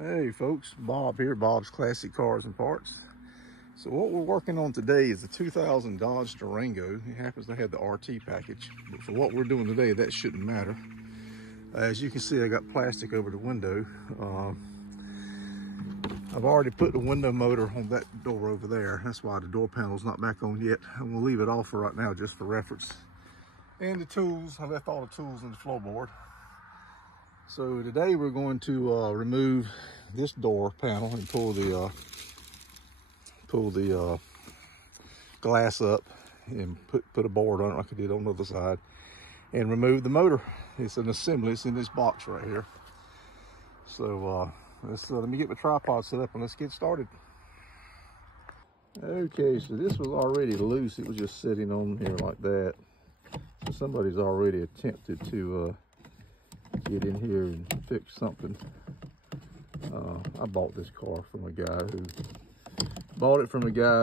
Hey folks, Bob here, Bob's Classic Cars and Parts. So what we're working on today is a 2000 Dodge Durango. It happens to have the RT package, but for what we're doing today, that shouldn't matter. As you can see, I got plastic over the window. I've already put the window motor on that door over there. That's why the door panel's not back on yet. I'm gonna leave it off for right now just for reference. And the tools, I left all the tools in the floorboard. So today we're going to remove this door panel and pull the glass up and put a board on it like I did on the other side, and remove the motor. It's an assembly. It's in this box right here. So let me get my tripod set up and let's get started. Okay, so this was already loose. It was just sitting on here like that. So somebody's already attempted to get in here and fix something. I bought this car from a guy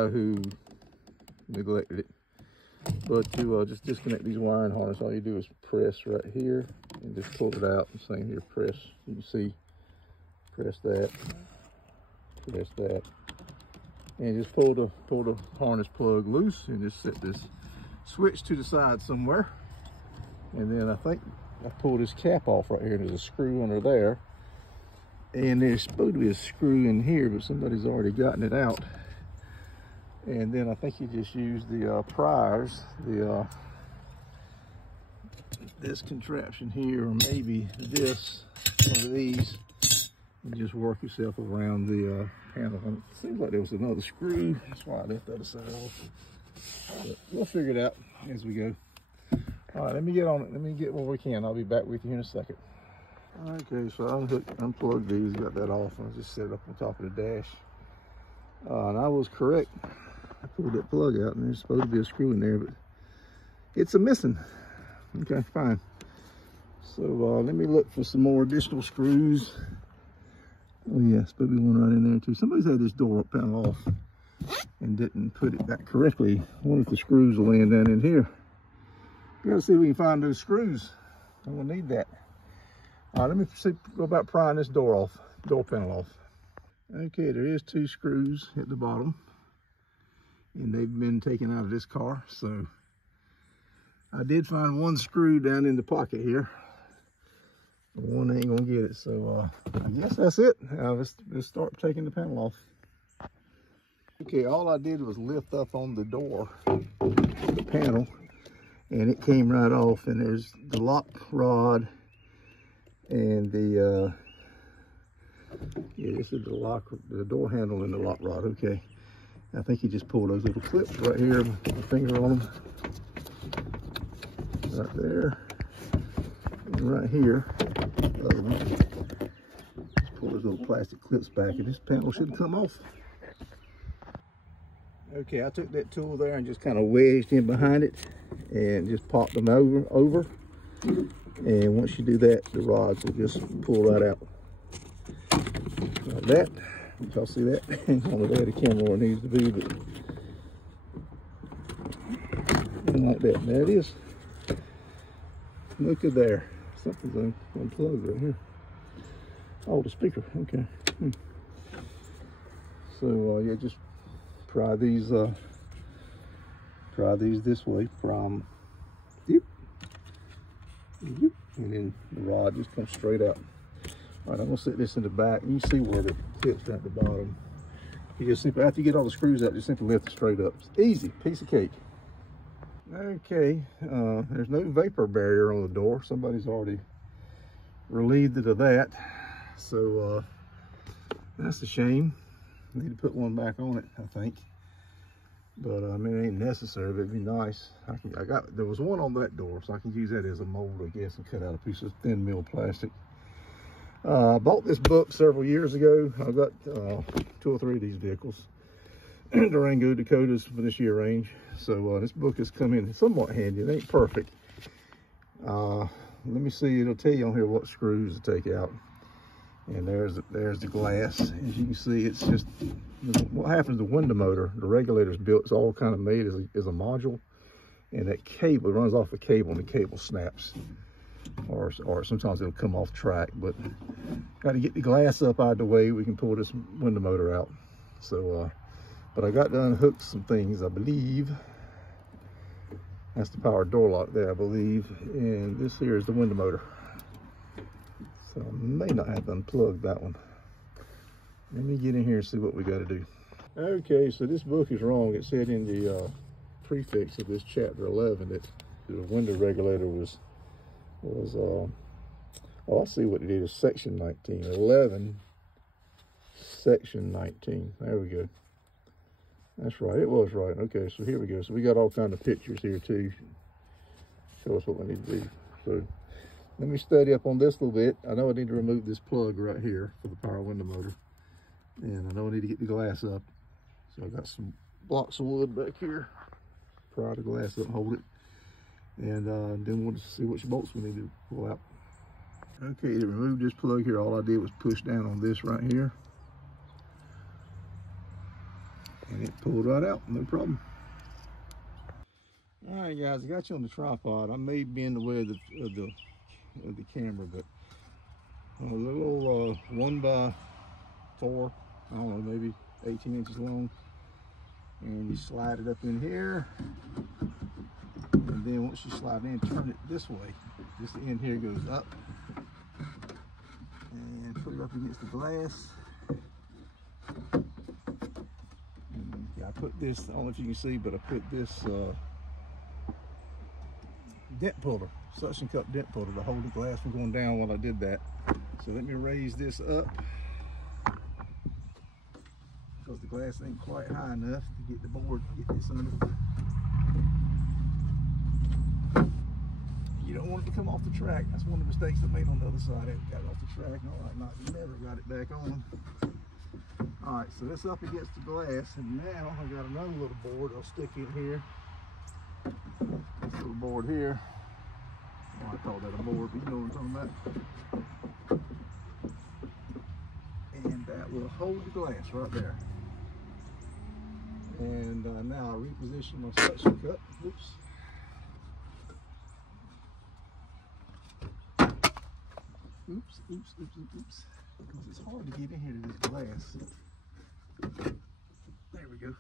who neglected it. But to just disconnect these wiring harness, all you do is press right here and just pull it out. The same here, press. You can see, press that, and just pull the harness plug loose and just set this switch to the side somewhere. And then I think I pulled this cap off right here. There's a screw under there, and there's supposed to be a screw in here, but somebody's already gotten it out. And then I think you just use the pliers, this contraption here, or maybe one of these, and just work yourself around the panel. And it seems like there was another screw. That's why I left that aside off. But we'll figure it out as we go. All right, let me get on it. Let me get what we can. I'll be back with you in a second. Okay, so I unplugged these, got that off, and I just set it up on top of the dash. And I was correct. I pulled that plug out, and there's supposed to be a screw in there, but it's a missing. Okay, fine. So let me look for some more additional screws. Oh yeah, supposed to be one right in there too. Somebody's had this door panel off and didn't put it back correctly. I wonder if the screws will land down in here. We gotta see if we can find those screws. I'm gonna need that. All right, let me go about prying this door panel off. Okay, there is 2 screws at the bottom, and they've been taken out of this car. So I did find 1 screw down in the pocket here. One ain't gonna get it, so I guess that's it. Let's start taking the panel off. Okay, all I did was lift up on the door, the panel, and it came right off. And there's the lock rod and the this is the door handle and the lock rod. Okay, I think you just pull those little clips right here, my finger on them, right there, and right here. Just pull those little plastic clips back, and this panel should come off. Okay, I took that tool there and just kind of wedged in behind it and just popped them over. And once you do that, the rods will just pull right out. Like that. Y'all see that? I don't know where the camera where it needs to be, but and like that. There it is. Look at there. Something's unplugged right here. Oh, the speaker. Okay. So yeah, just pry these this way. Pry them. Yep. Yep. And then the rod just comes straight out. All right, I'm gonna set this in the back. You can see where the tips are at the bottom. You just simply, after you get all the screws out, just simply lift it straight up. It's easy, piece of cake. Okay, there's no vapor barrier on the door. Somebody's already relieved it of that. So that's a shame. Need to put one back on it, I think. But I mean, it ain't necessary, but it'd be nice. There was one on that door, so I can use that as a mold, I guess, and cut out a piece of thin mill plastic. I bought this book several years ago. I've got 2 or 3 of these vehicles. Durango Dakotas for this year range. So this book has come in somewhat handy. It ain't perfect. Let me see, it'll tell you on here what screws to take out. And there's the glass. As you can see, it's just, what happens to the window motor, the regulator's built, it's all kind of made as a module. And that cable runs off the cable, and the cable snaps. Or or sometimes it'll come off track. But got to get the glass up out of the way. We can pull this window motor out. So, but I got to unhook some things, I believe. That's the power door lock there, I believe. And this here is the window motor. So I may not have to unplug that one. Let me get in here and see what we got to do. Okay, so this book is wrong. It said in the prefix of this chapter 11 that the window regulator was oh, I see what it is, section 19, 11, section 19. There we go. That's right, it was right. Okay, so here we go. So we got all kind of pictures here too. Show us what we need to do. So let me study up on this a little bit. I know I need to remove this plug right here for the power window motor. And I know I need to get the glass up. So I got some blocks of wood back here. Pry the glass up and hold it. And then we'll see which bolts we need to pull out. Okay, to remove this plug here, all I did was push down on this right here. And it pulled right out, no problem. All right, guys, I got you on the tripod. I may be in the way of the camera, but a little 1x4, I don't know, maybe 18 inches long. And you slide it up in here. And then once you slide in, turn it this way. This end here goes up. And put it up against the glass. And yeah, I put this, I don't know if you can see, but I put this dent puller, suction cup dent puller to hold the glass from going down while I did that. So let me raise this up, because the glass ain't quite high enough to get the board, get this under. You don't want it to come off the track. That's one of the mistakes I made on the other side. It got it off the track. All right, never got it back on. All right, so it's up against the glass, and now I got another little board I'll stick in here. This little board here. Oh, I call that a board, but you know what I'm talking about. And that will hold the glass right there. And now I reposition my suction cup. Oops. Oops, oops, oops, oops. Because it's hard to get in here to this glass. There we go.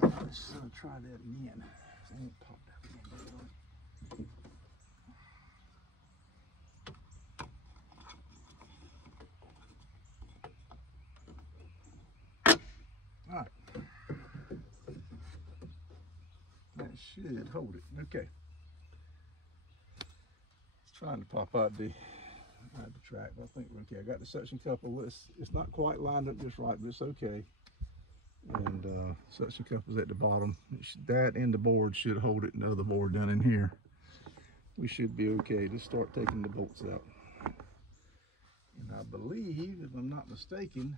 Now let's try that again. So I ain't popped out again. All right. That should hold it. Okay. It's trying to pop out the track, but I think we're okay. I got the suction cup. It's not quite lined up just right, but it's okay. And suction cup is at the bottom. That and the board should hold it, and the other board down in here. We should be okay. Just start taking the bolts out. And I believe, if I'm not mistaken,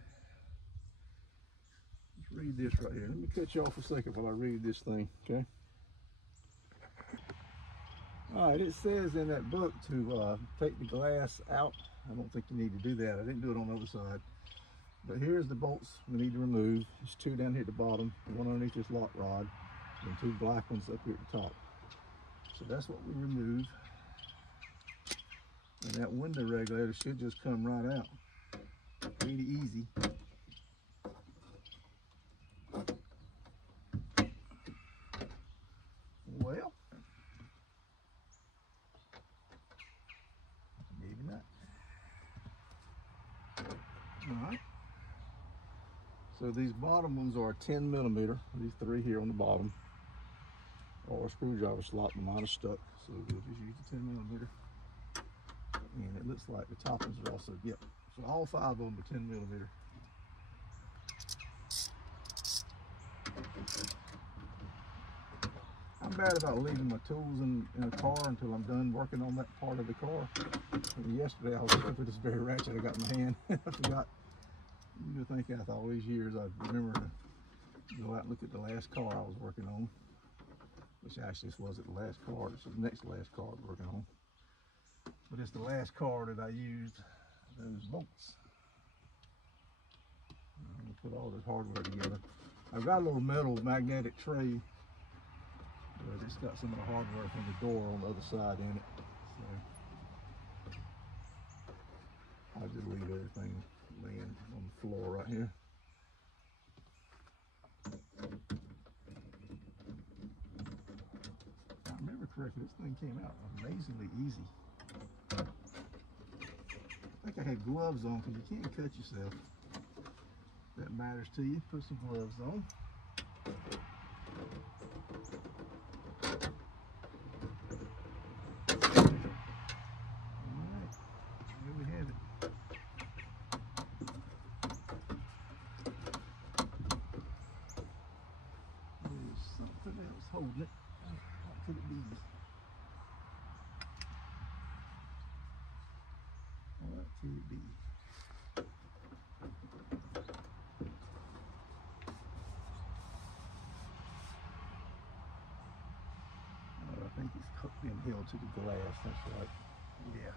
let's read this right here. Let me cut you off for a second while I read this thing, okay? All right, it says in that book to take the glass out. I don't think you need to do that. I didn't do it on the other side. But here's the bolts we need to remove. There's two down here at the bottom, one underneath this lock rod, and two black ones up here at the top. So that's what we remove. And that window regulator should just come right out. Pretty easy. Well, maybe not. All right. So these bottom ones are 10 millimeter. These three here on the bottom, or a screwdriver slot, but mine is stuck. So we'll just use the 10 millimeter. And it looks like the top ones are also, yep. So all five of them are 10 millimeter. I'm bad about leaving my tools in a car until I'm done working on that part of the car. And yesterday I was looking for this very ratchet I got in my hand. I forgot. You would think after all these years I'd remember to go out and look at the last car I was working on. Which actually this wasn't the last car, this was the next last car I was working on. But it's the last car that I used those bolts. I'm gonna put all this hardware together. I've got a little metal magnetic tray, but it's got some of the hardware from the door on the other side in it. So I'll just leave everything laying on the floor right here. If I remember correctly, this thing came out amazingly easy. I think I had gloves on because you can't cut yourself. If that matters to you, put some gloves on. Alright, here we have it. There's something else holding it. What could it be? What could it be? I think it's being held to the glass, that's right. Yeah.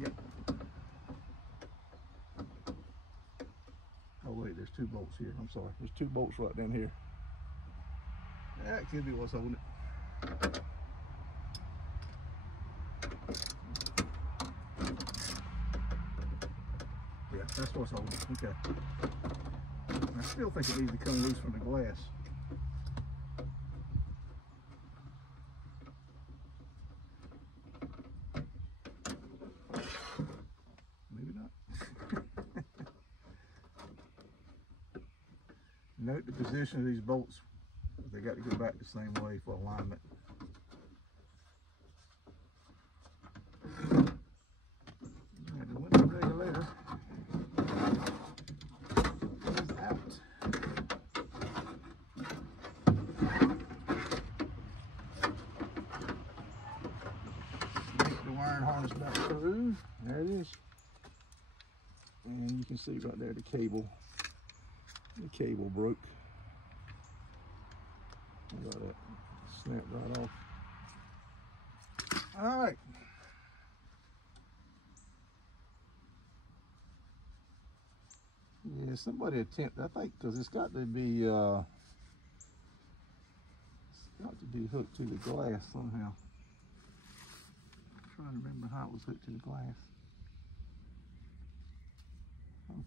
Yep. Oh wait, there's two bolts here. I'm sorry. There's two bolts right down here. That could be what's holding it. Yeah, that's what's holding it. Okay. I still think it needs to come loose from the glass. Maybe not. Note the position of these bolts. They got to go back the same way for alignment. And the window regulator is out. Snake the wiring harness back through. There it is. And you can see right there the cable. The cable broke. Got that snapped right off. All right. Yeah, somebody attempt. I think because it's got to be hooked to the glass somehow. I'm trying to remember how it was hooked to the glass.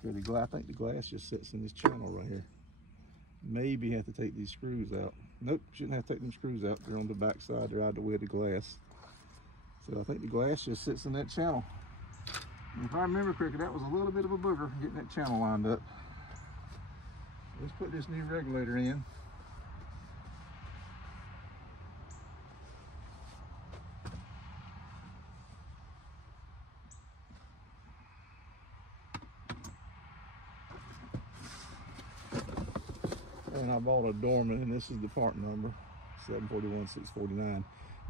Okay, I think the glass just sits in this channel right here. Maybe have to take these screws out. Nope, shouldn't have to take them screws out. They're on the back side. They're out of the way of the glass. So I think the glass just sits in that channel. And if I remember correctly, that was a little bit of a booger getting that channel lined up. Let's put this new regulator in. And I bought a Dorman, and this is the part number, 741649.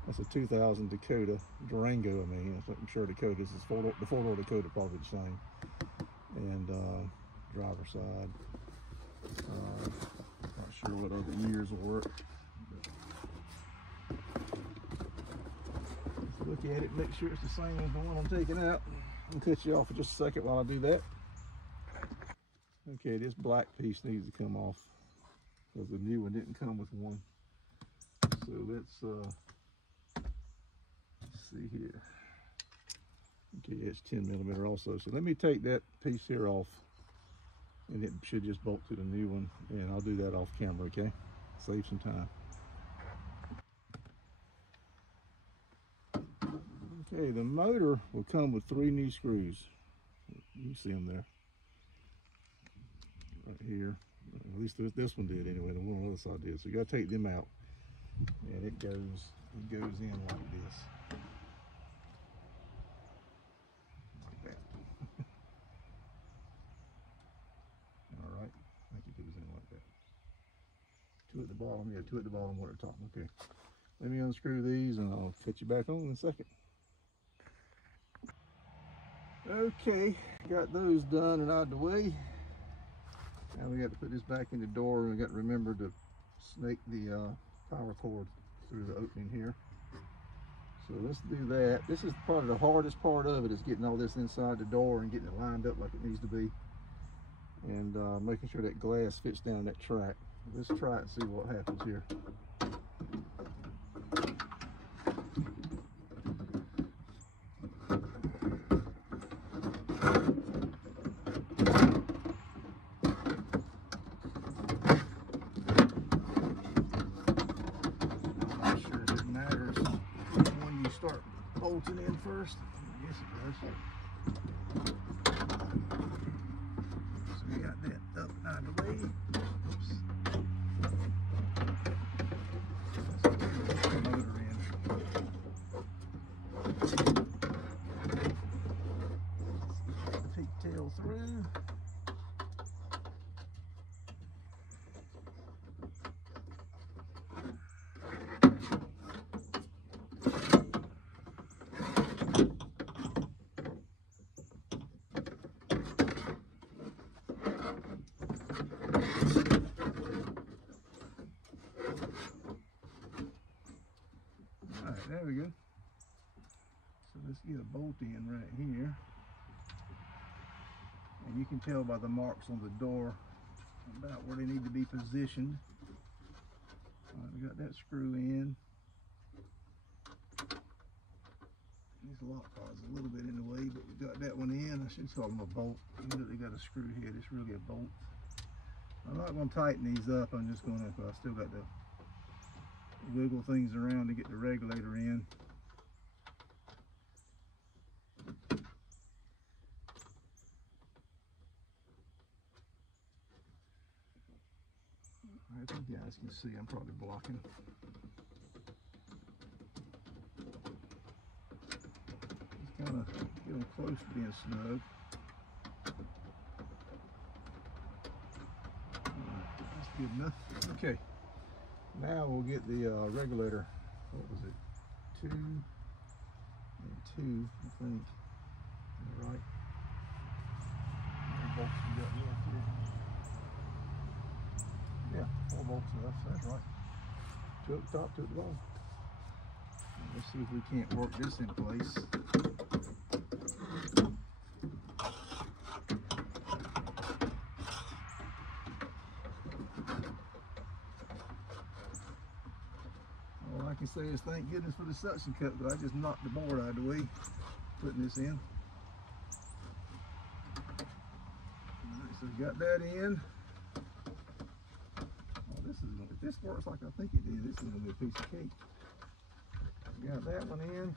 That's a 2000 Dakota Durango. I mean, I'm sure Dakota, this is the four-door Dakota, probably the same. And driver side. Not sure what other years will work. Let's look at it, make sure it's the same as the one I'm taking out. I'll cut you off for just a second while I do that. Okay, this black piece needs to come off, because the new one didn't come with one. So let's see here. Okay, it's 10mm also. So let me take that piece here off, and it should just bolt to the new one, and I'll do that off camera, okay? Save some time. Okay, the motor will come with 3 new screws. You can see them there. Right here. At least this one did anyway, the one on the other side did. So you gotta take them out. And it goes in like this. Like that. Alright. I think it goes in like that. 2 at the bottom, yeah, 2 at the bottom, 1 at the top. Okay. Let me unscrew these and I'll cut you back on in a second. Okay, got those done and out of the way. Now we got to put this back in the door, and we got to remember to snake the power cord through the opening here. So let's do that. This is probably the hardest part of it, is getting all this inside the door and getting it lined up like it needs to be. and making sure that glass fits down that track. Let's try it and see what happens here. I'm not sure if it matters when you start bolting in first. I guess it does. So we got that up out of the way. Oops. Let's put the motor in. Pigtail through. Alright, there we go. So let's get a bolt in right here. And you can tell by the marks on the door about where they need to be positioned. Alright, we got that screw in. This lock rod's a little bit in the way, but we got that one in. I should call them a bolt. Even though they got a screw head, it's really a bolt. I'm not going to tighten these up. I'm just going to, I still got to wiggle things around to get the regulator in. I think you guys can see I'm probably blocking. Just kind of getting close to being snug. That's good enough. Okay, now we'll get the regulator. What was it? 2 and 2, I think. Right. How many bolts we got left here? Yeah, 4 bolts left. That's right. 2 at the top, 2 at the bottom. Let's see if we can't work this in place. All I can say is thank goodness for the suction cup, but I just knocked the board out of the way putting this in. Alright, so we got that in. Oh, this is gonna, if this works like I think it did, this is gonna be a piece of cake. Got that one in.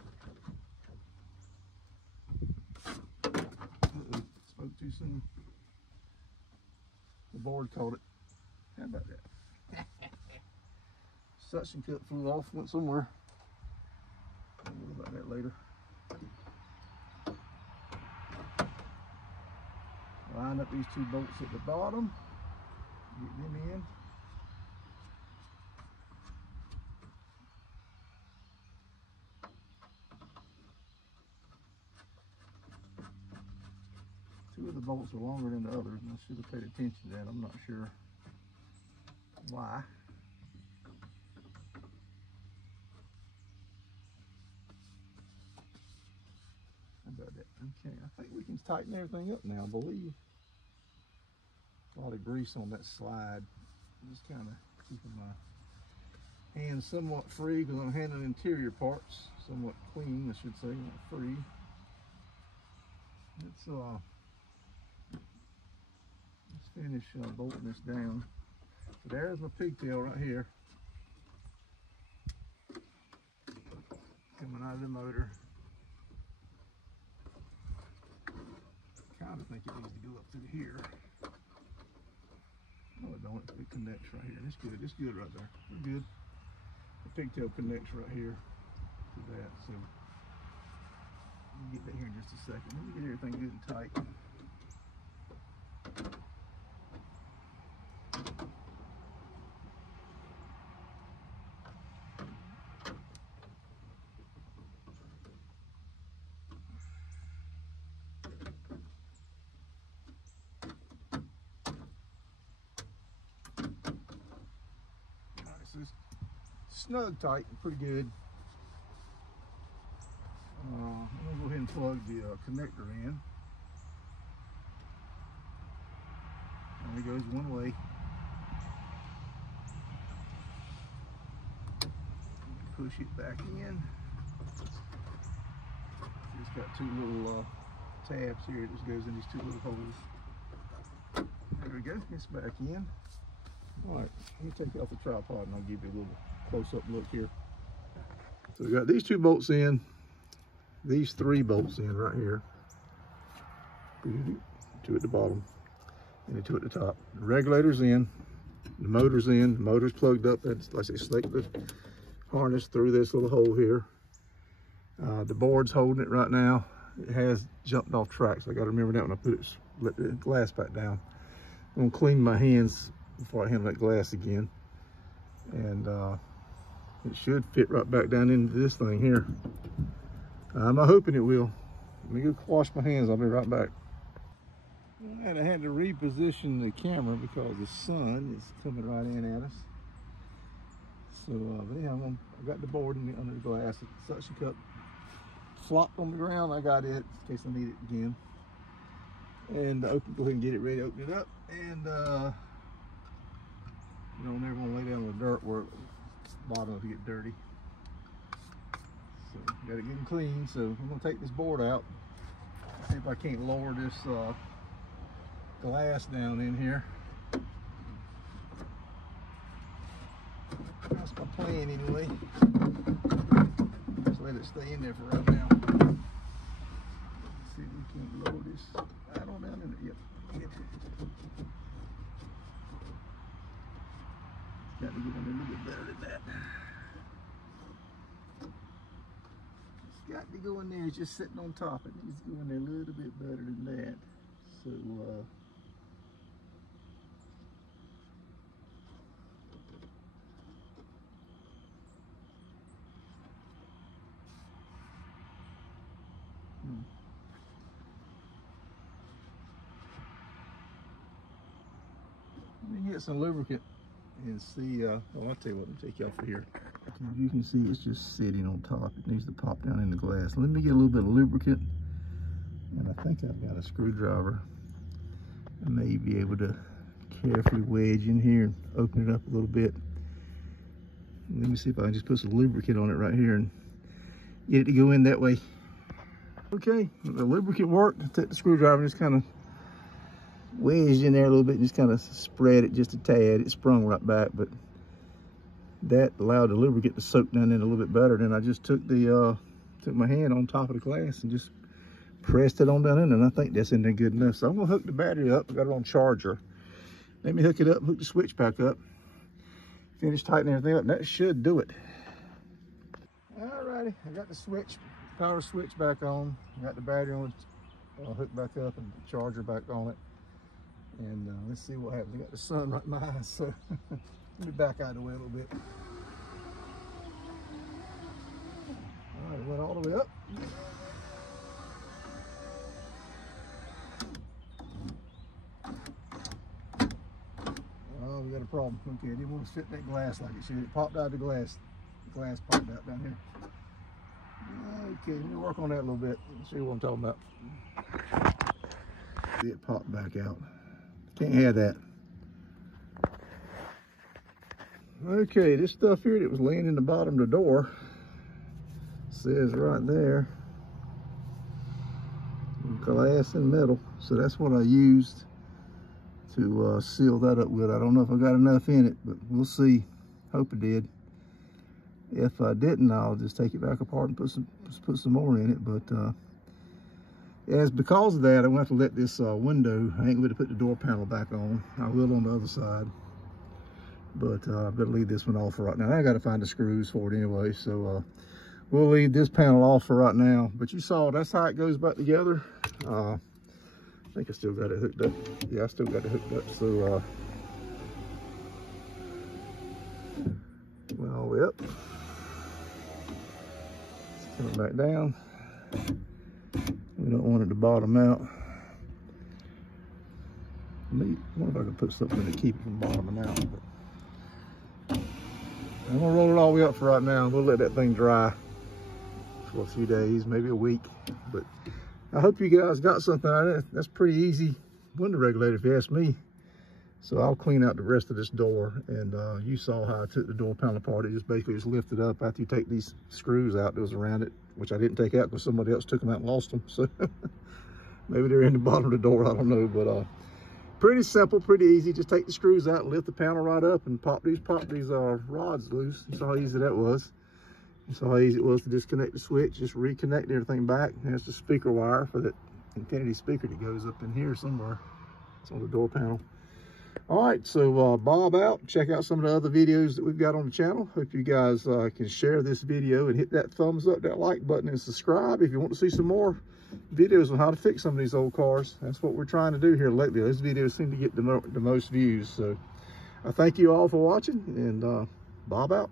Uh-oh, spoke too soon. The board caught it. How about that? Suction cup flew off, went somewhere. We'll worry about that later. Line up these 2 bolts at the bottom. Get them in. Two of the bolts are longer than the others, and I should have paid attention to that. I'm not sure why. How about that? Okay, I think we can tighten everything up now, I believe. A lot of grease on that slide. I'm just kind of keeping my hands somewhat free because I'm handling interior parts. Somewhat clean, I should say, not free. Let's finish bolting this down. So there's my pigtail right here. Coming out of the motor. Kind of think it needs to go up through here. No, it don't. It connects right here. It's good. It's good right there. We're good. The pigtail connects right here to that. So we'll get that here in just a second. Let me get everything good and tight. So it's snug tight and pretty good. I'm going to go ahead and plug the connector in. only goes one way. Push it back in. It's got two little tabs here. It just goes in these two little holes. There we go. It's back in. All right, let me take you off the tripod and I'll give you a little close-up look here. So we got these two bolts in, these three bolts in right here. Two at the bottom and two at the top. The regulator's in, the motor's in, the motor's plugged up. That's, like I say, snake the harness through this little hole here. The board's holding it right now. It has jumped off track, so I got to remember that when I put it, let the glass back down. I'm gonna clean my hands before I handle that glass again, and it should fit right back down into this thing here. I'm hoping it will. Let me go wash my hands. I'll be right back. I had to reposition the camera because the sun is coming right in at us. So, but anyhow, I got the board under the glass. The suction cup flopped on the ground. I got it in case I need it again. And go ahead and get it ready to open it up. And you know, never want to lay down in the dirt where the bottom will get dirty. So got it getting clean. So I'm gonna take this board out. See if I can't lower this glass down in here. That's my plan anyway. Just let it stay in there for right now. Let's see if we can lower this right on down in there. Yep. Got to get on a little bit better than that. It's got to go in there. It's just sitting on top. It needs to go in there a little bit better than that. So let me get some lubricant and see. Well, I'll tell you what, let me take you off of here. As you can see, it's just sitting on top. It needs to pop down in the glass. Let me get a little bit of lubricant, and I think I've got a screwdriver. I may be able to carefully wedge in here and open it up a little bit. Let me see if I can just put some lubricant on it right here and get it to go in that way. Okay, the lubricant worked. I took the screwdriver and just kind of wedged in there a little bit and just kind of spread it just a tad. It sprung right back, but that allowed the lubricant to soak down in a little bit better. Then I just took my hand on top of the glass and just pressed it on down in there, and I think that's in there good enough. So I'm gonna hook the battery up. I got it on charger. Let me hook it up, hook the switch back up, finish tightening everything up, and that should do it. Alrighty, I got the switch, power switch back on. I got the battery on, hooked back up, and the charger back on it. And let's see what happens. I got the sun right in my eyes, so let me back out of the way a little bit. All right, it went all the way up. Oh, we got a problem. Okay, I didn't want to fit that glass like it should. It popped out of the glass. The glass popped out down here. Okay, let me work on that a little bit. See what I'm talking about. It popped back out. Can't have that. Okay, this stuff here that was laying in the bottom of the door says right there, glass and metal. So that's what I used to seal that up with. I don't know if I got enough in it, but we'll see. Hope it did. If I didn't, I'll just take it back apart and put some more in it. But as because of that, I'm gonna have to let this window, I ain't going to put the door panel back on. I will on the other side, but I better leave this one off for right now. I got to find the screws for it anyway, so we'll leave this panel off for right now. But you saw that's how it goes back together. I think I still got it hooked up. Yeah, I still got it hooked up. So went all the way up, coming back down. We don't want it to bottom out. I wonder if I can put something to keep it from bottoming out. But I'm gonna roll it all the way up for right now. We'll let that thing dry for a few days, maybe a week. But I hope you guys got something out of it. That's pretty easy window regulator if you ask me. So I'll clean out the rest of this door, and you saw how I took the door panel apart. It just basically just lifted up after you take these screws out that was around it, which I didn't take out because somebody else took them out and lost them. So maybe they're in the bottom of the door, I don't know. But pretty simple, pretty easy. Just take the screws out and lift the panel right up and pop these rods loose. You saw how easy that was. You saw how easy it was to disconnect the switch, just reconnect everything back. There's the speaker wire for that infinity speaker that goes up in here somewhere. It's on the door panel. All right, so Bob out. Check out some of the other videos that we've got on the channel. Hope you guys can share this video and hit that thumbs up, that like button, and subscribe if you want to see some more videos on how to fix some of these old cars. That's what we're trying to do here lately. Those videos seem to get the most views. So I thank you all for watching, and Bob out.